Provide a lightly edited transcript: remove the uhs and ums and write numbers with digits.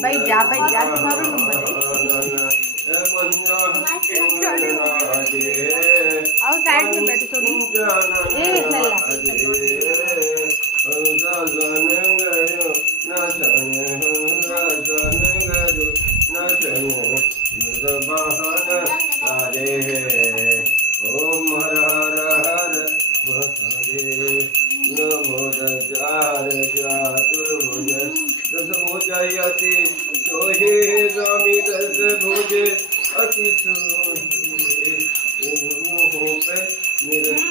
भाई जा तुम्हारा नंबर आओ साइड में बैठो थोड़ी ए ओम हर हर हर महादेव नमो चतुर्भुज दशभुजयति सोहे स्वामी दशभुजे अति सोहे पे निरत